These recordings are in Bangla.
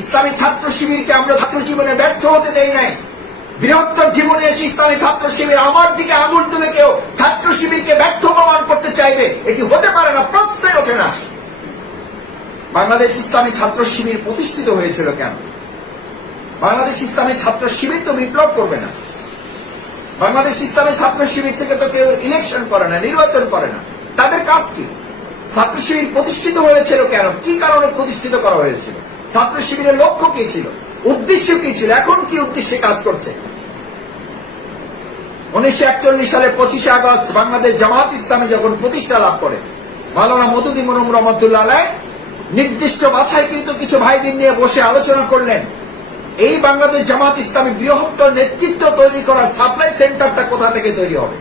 ইসলামী ছাত্র শিবিরকে আমরা ছাত্র জীবনে ব্যর্থ হতে দেই নাই। বৃহত্তর জীবনে এসে ইসলামী ছাত্র শিবির আমার দিকে আঙুল তুলে কেউ ছাত্র শিবিরকে ব্যর্থ প্রমাণ করতে চাইবে, এটি হতে পারে না, প্রশ্নই ওঠে না। বাংলাদেশ ইসলামী ছাত্র শিবির প্রতিষ্ঠিত হয়েছিল কেন? বাংলাদেশ ইসলামী ছাত্র শিবির তো বিপ্লব করবে না। বাংলাদেশ ইসলামী ছাত্র শিবির থেকে তো কেউ ইলেকশন করে না, নির্বাচন করে না। তাদের কাজ কি? ছাত্র শিবির প্রতিষ্ঠিত হয়েছিল কেন? কি কারণে প্রতিষ্ঠিত করা হয়েছিল? ছাত্র শিবিরের লক্ষ্য কি ছিল? উদ্দেশ্য কি ছিল? এখন কি উদ্দেশ্যে কাজ করছে? 1941 সালে 25 আগস্ট বাংলাদেশ জামাত ইসলামী যখন প্রতিষ্ঠা লাভ করে, মাওলানা মওদুদী মরহুম রহমাতুল্লাহ আলাইহ নির্দিষ্ট বাছাইকৃত কিছু ভাইদের নিয়ে বসে আলোচনা করলেন, এই বাংলাদেশ জামাত ইসলামী বৃহত্তর নেতৃত্ব তৈরি করার সাপ্লাই সেন্টারটা কোথা থেকে তৈরি হবে?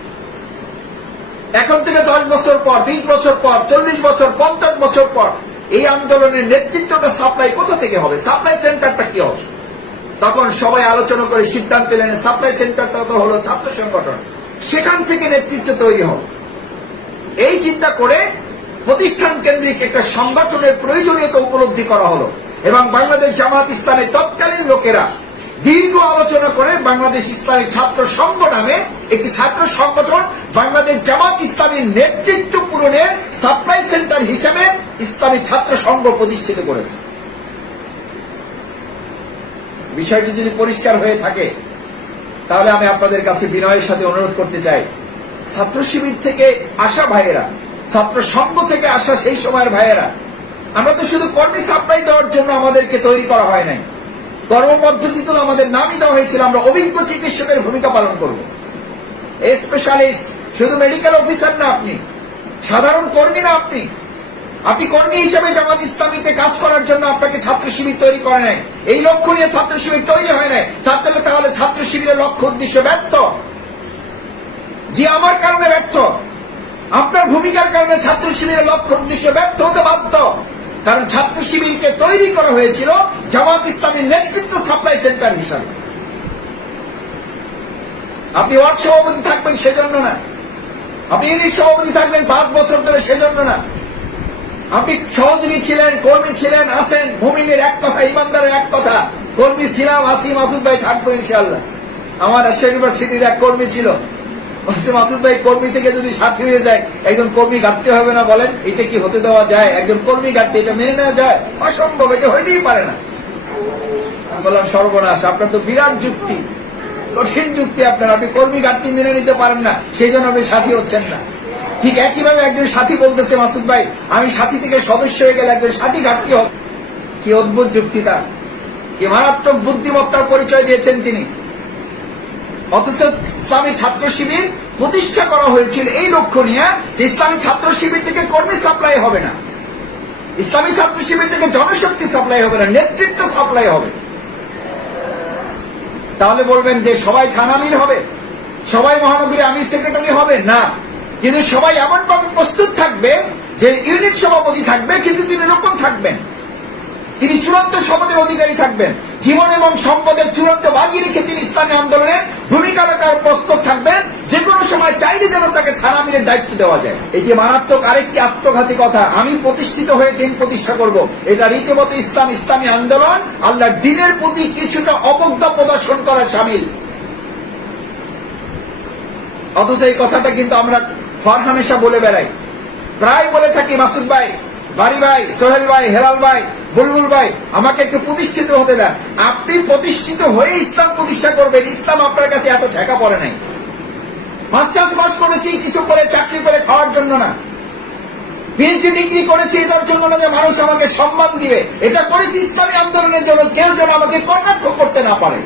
এখন থেকে 10 বছর পর, 20 বছর পর, 40 বছর, 50 বছর পর এই আন্দোলনের নেতৃত্বটা সাপ্লাই কোথা থেকে হবে? সাপ্লাই সেন্টারটা কি হবে? তখন সবাই আলোচনা করে সিদ্ধান্ত নিলেন সাপ্লাই সেন্টারটা তো হলো ছাত্র সংগঠন, সেখান থেকে নেতৃত্ব তৈরি হবে। এই চিন্তা করে প্রতিষ্ঠান কেন্দ্রিক একটা সংগঠনের প্রয়োজনীয়তা উপলব্ধি করা হলো এবং বাংলাদেশ জামাত ইসলামের তৎকালীন লোকেরা দীর্ঘ আলোচনা করে বাংলাদেশ ইসলামী ছাত্র সংঘ নামে একটি ছাত্র সংগঠন বাংলাদেশ জামাত ইসলামীর নেতৃত্ব পূরণের সাপ্লাই সেন্টার হিসেবে ইসলামী ছাত্র সংঘ প্রতিষ্ঠিত করেছে। বিষয়টি যদি পরিষ্কার হয়ে থাকে তাহলে আমি আপনাদের কাছে বিনয়ের সাথে অনুরোধ করতে চাই, ছাত্র শিবির থেকে আসা ভাইয়েরা, ছাত্র সংঘ থেকে আসা সেই সময়ের ভাইয়েরা, আমরা তো শুধু কর্মী সাপ্লাই দেওয়ার জন্য আমাদেরকে তৈরি করা হয় নাই। কর্মপদ্ধতি তো আমাদের নামই দেওয়া হয়েছিল আমরা অভিজ্ঞ চিকিৎসকের ভূমিকা পালন করব। স্পেশালিস্ট, শুধু মেডিকেল অফিসার না, আপনি সাধারণ কর্মী না, আপনি কর্মী হিসেবে জামাত ইসলামীতে কাজ করার জন্য আপনাকে ছাত্র শিবির তৈরি করে নাই। এই লক্ষ্য নিয়ে ছাত্র শিবির তৈরি হয় নাই। তাহলে ছাত্র শিবিরের লক্ষ্য উদ্দেশ্য ব্যর্থ। জি, আমার কারণে ব্যর্থ, আপনার ভূমিকার কারণে ছাত্র শিবিরের লক্ষ্য উদ্দেশ্য ব্যর্থ হতে বাধ্য। কারণ ছাত্র শিবিরকে তৈরি করা হয়েছিল জামাত ইসলামীর নেতৃত্ব সাপ্লাই সেন্টার হিসাবে। আপনি ওয়ার্ড সভাপতি থাকবেন সেজন্য না, আপনি ইউনিট সভাপতি থাকবেন 5 বছর ধরে সেজন্য না, আপনি সহযোগী ছিলেন, কর্মী ছিলেন, আছেন, মুমিনের এক কথা, ইমানদারের এক কথা, কর্মী ছিলাম, আসি মাসুদ ভাই থাকবো ইনশাআল্লাহ। আমার রাজশাহী ইউনিভার্সিটির এক কর্মী ছিল, মাসুদ ভাই কর্মী থেকে যদি সাথী হয়ে যায়, একজন কর্মী ঘাটতে হবে না? বলেন, এটা কি হতে দেওয়া যায়? একজন কর্মী ঘাটতে এটা মেনে নেওয়া যায়? অসম্ভব, এটা হইতেই পারে না। আমি বললাম সর্বনাশ, আপনার তো বিরাট যুক্তি, কঠিন যুক্তি আপনার, আপনি কর্মী ঘাটতি মেনে নিতে পারেন না, সেই জন্য আপনি সাথী হচ্ছেন না। ঠিক একইভাবে একজন সাথী বলতেছে, মাসুদ ভাই আমি সাথী থেকে সদস্য হয়ে গেলে একজন সাথী ঘাটতি হবে। কি অদ্ভুত যুক্তি তার, কি মারাত্মক বুদ্ধিমত্তার পরিচয় দিয়েছেন তিনি। অথচ ইসলামী ছাত্র শিবির প্রতিষ্ঠা করা হয়েছিল এই লক্ষ্য নিয়ে যে ইসলামী ছাত্র শিবির থেকে কর্মী সাপ্লাই হবে না, ইসলামী ছাত্র শিবির থেকে জনশক্তি সাপ্লাই হবে না, নেতৃত্ব সাপ্লাই হবে। তাহলে বলবেন যে সবাই থানা আমির হবে, সবাই মহানগরী আমির সেক্রেটারি হবে না, কিন্তু সবাই এমন ভাবে প্রস্তুত থাকবে যে ইউনিট সভাপতি থাকবে, কিন্তু তিনি এরকম থাকবেন, তিনি চূড়ান্ত শপথের অধিকারী থাকবেন, জীবন এবং সম্পদের চূড়ান্ত বাজি রেখে তিনি ইসলামী আন্দোলনের ভূমিকা রাখার প্রস্তুত থাকবেন, যে কোনো সময় চাইলে যেন তাকে থানা আমিরের দায়িত্ব দেওয়া যায়। এটি মারাত্মক আরেকটি আত্মঘাতী কথা। আমি প্রতিষ্ঠিত হয়ে দিন প্রতিষ্ঠা করব, এটা রীতিমতো ইসলামী আন্দোলন আল্লাহর দ্বীনের প্রতি কিছুটা অবজ্ঞা প্রদর্শন করা শামিল। অথচ এই কথাটা কিন্তু আমরা হরহামেশা বলে বেড়াই, প্রায় বলে থাকি, মাসুদ ভাই, বাড়ি ভাই, সোহেল ভাই, হেলাল ভাই, বুলবুল ভাই, আমাকে একটু প্রতিষ্ঠিত হতে দেন। আপনি প্রতিষ্ঠিত হয়ে ইসলাম প্রতিষ্ঠা করবেন, ইসলাম আপনার কাছে এত ঠেকা পড়ে নাই। মাস্টার্স পাস করেছি কিছু করে চাকরি করে খাওয়ার জন্য না, পিএইচডি ডিগ্রি করেছি এটার জন্য না যে মানুষ আমাকে সম্মান দিবে, এটা করেছি ইসলামী আন্দোলনের জন্য। কেউ যেন আমাকে কটাক্ষ করতে না পারে,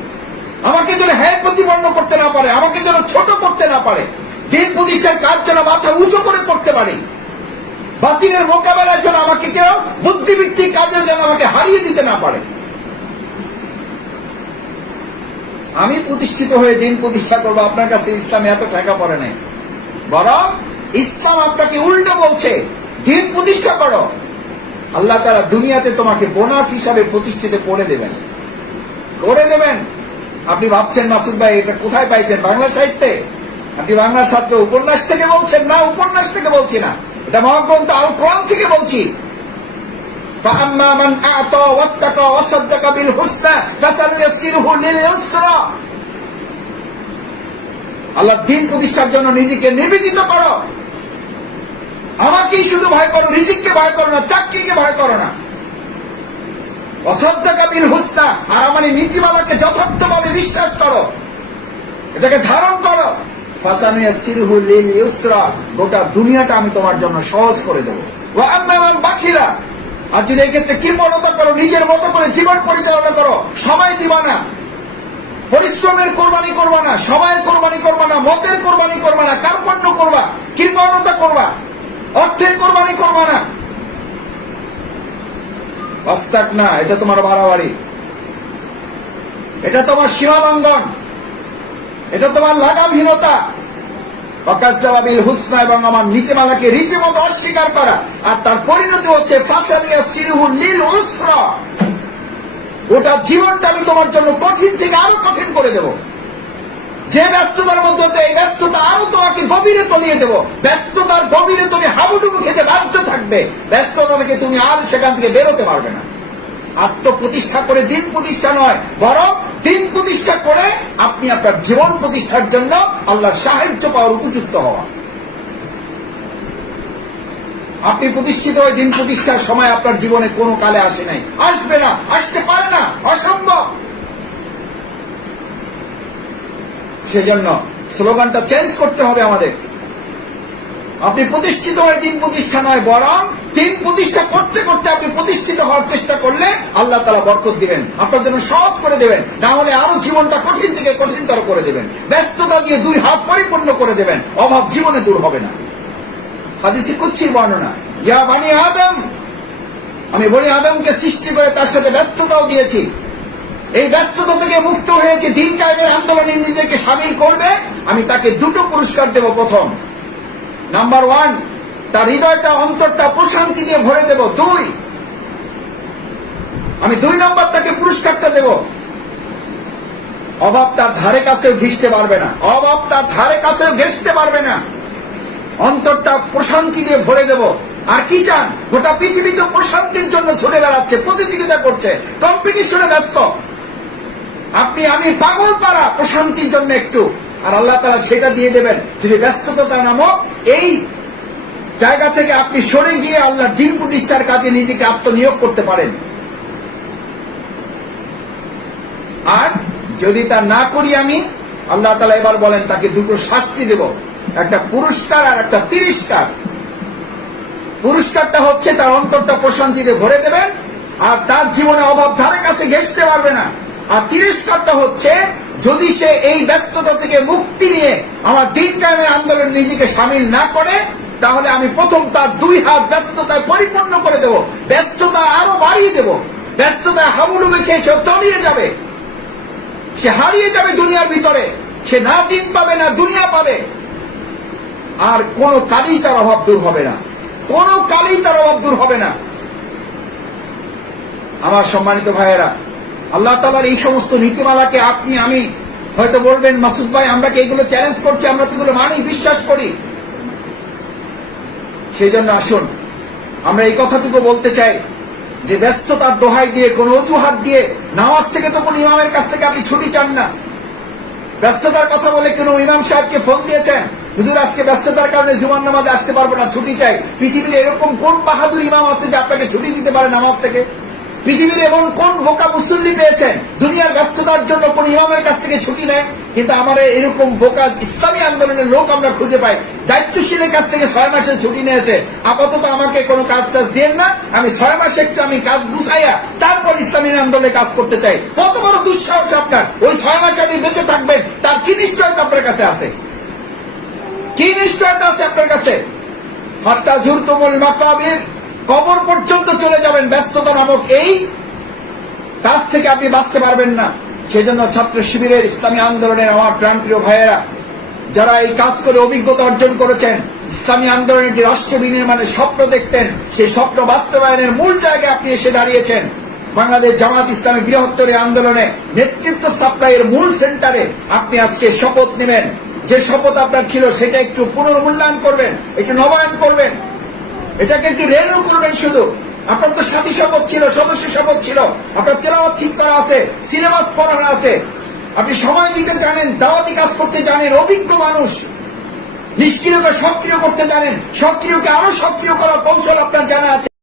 আমাকে যেন হ্যাঁ প্রতিপন্ন করতে না পারে, আমাকে যেন ছোট করতে না পারে, দিন প্রতিষ্ঠার কাজ যেন মাথা উঁচু করে করতে পারে, বাতিলের মোকাবেলার জন্য আমাকে কেউ বুদ্ধিভিত্তিক কাজে যেন আমাকে হারিয়ে দিতে না পারে। আমি প্রতিষ্ঠিত হয়ে দিন প্রতিষ্ঠা করবো, আপনার কাছে ইসলামে এত টাকা পড়ে নাই। বরং ইসলাম আপনাকে উল্টো বলছে, দিন প্রতিষ্ঠা করো, আল্লাহ তাআলা দুনিয়াতে তোমাকে বোনাস হিসাবে প্রতিষ্ঠিত করে দেবেন। আপনি ভাবছেন মাসুদ ভাই এটা কোথায় পাইছেন? বাংলা সাহিত্যে? আপনি বাংলা ছাত্র, উপন্যাস থেকে বলছেন? না, উপন্যাস থেকে বলছি না, এটা মহাগ্রন্থ আল কোরআন থেকে বলছি। فَأَمَّا مَنْ أَعْطَى وَاتَّقَى وَصَدَّقَ বিল হুসনা ফাসানুয়াসসিরুহু লিল ইউসরা। আল্লাহর দ্বীন প্রতিষ্ঠার জন্য নিজেকে নিবেদিত করো। আমাকেই শুধু ভয় করো, রিজিককে ভয় করো না, চাকরিকে ভয় করো না। ওয়াসাদ্দাকা বিল হুসনা, আর আমার এই নীতিমালাকে যথার্থভাবে বিশ্বাস করো, এটাকে ধারণ করো। ফাসানুয়াসসিরুহু লিল ইউসরা, গোটা দুনিয়াটা আমি তোমার জন্য সহজ করে দেবো। ওয়া আম্মা মান বাখিলা, আর যদি এই ক্ষেত্রে কৃপণতা করো, নিজের মতো করে জীবন পরিচালনা করো, সময় দিবা না, পরিশ্রমের কোরবানি করবা না, সময়ের কোরবানি করবা না, মতের কোরবানি করবা না, কার্পণ্য করবা, কৃপণতা করবা, অর্থের কোরবানি করবা না, বাস্তাক না, এটা তোমার বাড়াবাড়ি, এটা তোমার সীমালঙ্ঘন, এটা তোমার লাগামহীনতা। ওয়াকাজ্জাবা বিল হুসনা, এবং আমার নীতিমালাকে রীতিমতো অস্বীকার করা, আর তার পরিণতি হচ্ছে ফাসানুয়াসসিরুহু লিল উসরা, গোটা জীবনটা আমি তোমার জন্য কঠিন থেকে আরো কঠিন করে দেব। যে ব্যস্ততার মধ্যে এই ব্যস্ততা আরো তোমাকে গভীরে তলিয়ে দেব, ব্যস্ততার গভীরে তুমি হাবুডুবু খেতে বাধ্য থাকবে, ব্যস্ততা থেকে তুমি আর সেখান থেকে বেরোতে পারবে না। আত্মপ্রতিষ্ঠা করে দিন প্রতিষ্ঠা নয়, বরং দিন প্রতিষ্ঠা করে আপনি আপনার জীবন প্রতিষ্ঠার জন্য আল্লাহর সাহায্য পাওয়ার উপযুক্ত হওয়া। আপনি প্রতিষ্ঠিত হয়ে দিন প্রতিষ্ঠার সময় আপনার জীবনে কোনো কালে আসে নাই, আসবে না, আসতে পারে না, অসম্ভব। সেজন্য স্লোগানটা চেঞ্জ করতে হবে আমাদের। আপনি প্রতিষ্ঠিত হয়ে দিন প্রতিষ্ঠা নয়, বরং দিন প্রতিষ্ঠা করতে করতে আপনি প্রতিষ্ঠিত হওয়ার চেষ্টা করলে আল্লাহ তাআলা বরকত দিবেন, আপনার জন্য সহজ করে দেবেন, না হলে আরো জীবনটা কঠিন থেকে কঠিনতর করে দেবেন, ব্যস্ততা দিয়ে দুই হাত পরিপূর্ণ করে দেবেন, অভাব জীবনে দূর হবে না। হাদিসে কুদসির বর্ণনা, ইয়া বানি আদম, আমি বনি আদমকে সৃষ্টি করে তার সাথে ব্যস্ততাও দিয়েছি, এই ব্যস্ততা থেকে মুক্ত হয়ে যে দিন কায়েমের আন্দোলনে নিজেকে শামিল করবে, আমি তাকে দুটো পুরস্কার দেব। প্রথম, নাম্বার 1, তার হৃদয়টা অন্তরটা প্রশান্তি দিয়ে ভরে দেব। 2, আমি 2 নম্বর তাকে পুরস্কারটা দেব, অভাব তার ধারে কাছেও ঘেঁষতে পারবে না, অভাব তার ধারে কাছেও ঘেঁষতে পারবে না, অন্তরটা প্রশান্তি দিয়ে ভরে দেব। আর কি চান? গোটা পৃথিবী তো প্রশান্তির জন্য ছুটে বেড়াচ্ছে, প্রতিযোগিতা করছে, কম্পিটিশনে ব্যস্ত, আপনি আমি পাগল পারা প্রশান্তির জন্য একটু, আর আল্লাহ তাআলা সেটা দিয়ে দেবেন যদি ব্যস্ততা নামক এই জায়গা থেকে আপনি সরে গিয়ে আল্লাহর দ্বীন প্রতিষ্ঠার কাজে নিজেকে আত্মনিয়োগ করতে পারেন। আর যদি তা না করি আমি, আল্লাহ তাআলা এবার বলেন তাকে দুটো শাস্তি দেব, একটা পুরস্কার আর একটা তিরস্কার। পুরস্কারটা হচ্ছে তার অন্তরটা প্রশান্তিতে ভরে দেবেন, আর তার জীবনে অভাব ধারে কাছে ঘেঁষতে পারবে না। আর তিরস্কারটা হচ্ছে যদি সে এই ব্যস্ততা থেকে মুক্তি নিয়ে আমার দিন কায়েমের আন্দোলনে নিজেকে শামিল না করে, তাহলে আমি প্রথম তার 2 হাত ব্যস্ততায় পরিপূর্ণ করে দেব, ব্যস্ততা আরো বাড়িয়ে দেব, ব্যস্ততায় হাবুডুবু খেয়ে তলিয়ে যাবে, সে হারিয়ে যাবে দুনিয়ার ভিতরে, সে না দিন পাবে না দুনিয়া পাবে, আর কোনো কালেই তার অভাব দূর হবে না, কোনো কালেই তার অভাব দূর হবে না। আমার সম্মানিত ভাইয়েরা, আল্লাহ তাআলার এই সমস্ত নীতিমালাকে আপনি আমি হয়তো বলবেন, মাসুদ ভাই আমরা কি এগুলো চ্যালেঞ্জ করছি, আমরা তো এগুলো মানি, বিশ্বাস করি। সেই জন্য আসুন আমরা এই কথাটুকু বলতে চাই যে ব্যস্ততার দোহাই দিয়ে, কোন অজুহাত দিয়ে, নামাজ থেকে তো কোন ইমামের কাছ থেকে আপনি ছুটি চান না, ব্যস্ততার কথা বলে কোন ইমাম সাহেবকে ফোন দিয়েছেন, হুজুর আজকে ব্যস্ততার কারণে জুমার নামাজে আসতে পারবো না, ছুটি চাই। পৃথিবীর এরকম কোন বাহাদুর ইমাম আছে যে আপনাকে ছুটি দিতে পারে নামাজ থেকে? পৃথিবীর এমন কোন বোকা মুসল্লি পেয়েছেন দুনিয়ার ব্যস্ততার জন্য কোন ইমামের কাছ থেকে ছুটি নেয়? কিন্তু আমাদের এরকম বোকা ইসলামী আন্দোলনের লোক আমরা খুঁজে পাই, দায়িত্বশীলের কাছ থেকে 6 মাসের ছুটি নিয়েছে, আপাতত আমাকে কোনো কাজ টাজ দেন না, আমি 6 মাসে একটু আমি কাজ গুছাইয়া তারপর ইসলামী আন্দোলনে কাজ করতে চাই। কত বড় দুঃসাহস আপনার! ওই 6 মাসে আপনি বেঁচে থাকবেন, তার কি নিশ্চয়তা আপনার কাছে আছে? কি নিশ্চয়তা আছে আপনার কাছে? হাত্তা জুরতুমুল মাকাবির, কবর পর্যন্ত চলে যাবেন, ব্যস্ততা নামক এই কাজ থেকে আপনি বাঁচতে পারবেন না। সেই জন্য ছাত্র শিবিরের ইসলামী আন্দোলনের আমার প্রাণপ্রিয় ভাইয়েরা, যারা এই কাজ করে অভিজ্ঞতা অর্জন করেছেন, ইসলামী আন্দোলনের একটি রাষ্ট্র বিনির্মাণের স্বপ্ন দেখতেন, সেই স্বপ্ন বাস্তবায়নের মূল জায়গায় আপনি এসে দাঁড়িয়েছেন। বাংলাদেশ জামাত ইসলামী বৃহত্তর আন্দোলনে নেতৃত্ব সাপ্লাইয়ের মূল সেন্টারে আপনি আজকে শপথ নেবেন। যে শপথ আপনার ছিল সেটা একটু পুনর্মূল্যায়ন করবেন, একটু নবায়ন করবেন, এটাকে একটু রেনিউ করবেন। শুধু আপনার তো সাথী শপথ ছিল, সদস্য শপথ ছিল, আপনার তেলাওয়াত ঠিক করা আছে, সিলেবাস পড়ানো আছে, আপনি সময় দিতে জানেন, দাওয়াতি কাজ করতে জানেন, অভিজ্ঞ মানুষ, নিষ্ক্রিয়কে সক্রিয় করতে জানেন, সক্রিয়কে আরো সক্রিয় করার কৌশল আপনার জানা আছে।